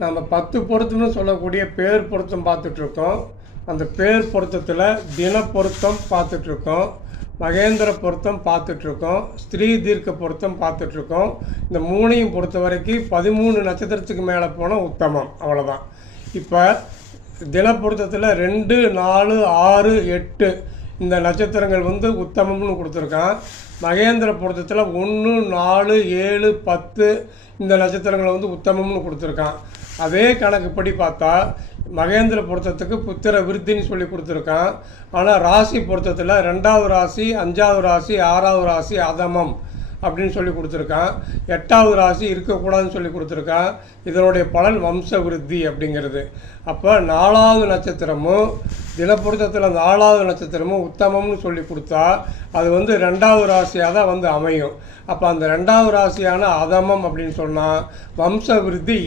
நம்ம 10 பொருத்தம்னு சொல்லக்கூடிய பேர் பொருத்தம் பார்த்துட்ருக்கோம். அந்த பேர் பொருத்தத்தில் தின பொருத்தம் பார்த்துட்ருக்கோம், மகேந்திர பொருத்தம் பார்த்துட்ருக்கோம், ஸ்திரீ தீர்க்க பொருத்தம் பார்த்துட்ருக்கோம். இந்த மூணையும் பொறுத்த வரைக்கும் 13 நட்சத்திரத்துக்கு மேலே போனால் உத்தமம், அவ்வளோதான். இப்போ தின பொருத்தத்தில் 2, 4, 6, 8 இந்த நட்சத்திரங்கள் உத்தமம்னு கொடுத்துருக்கான். மகேந்திர பொருத்தத்தில் 1, 4, 7, 10 இந்த நட்சத்திரங்களை உத்தமம்னு கொடுத்துருக்கான். அதே கணக்குப்படி பார்த்தா மகேந்திர பொருத்தத்துக்கு புத்திர விருத்தின்னு சொல்லி கொடுத்துருக்கான். ஆனால் ராசி பொருத்தத்தில் 2வது ராசி, 5வது ராசி, 6வது ராசி அதமம் அப்படின்னு சொல்லி கொடுத்துருக்கான். 8வது ராசி இருக்கக்கூடாதுன்னு சொல்லி கொடுத்துருக்கான். இதனுடைய பலன் வம்ச விருத்தி அப்படிங்கிறது. அப்போ 4வது நட்சத்திரமும் தினப்பொருத்தத்தில் 4வது நட்சத்திரமும் உத்தமம்னு சொல்லி கொடுத்தா அது 2வது ராசியாக தான் அமையும். அப்போ அந்த 2வது ராசியான அதமம் அப்படின்னு சொன்னால் வம்ச விருத்தி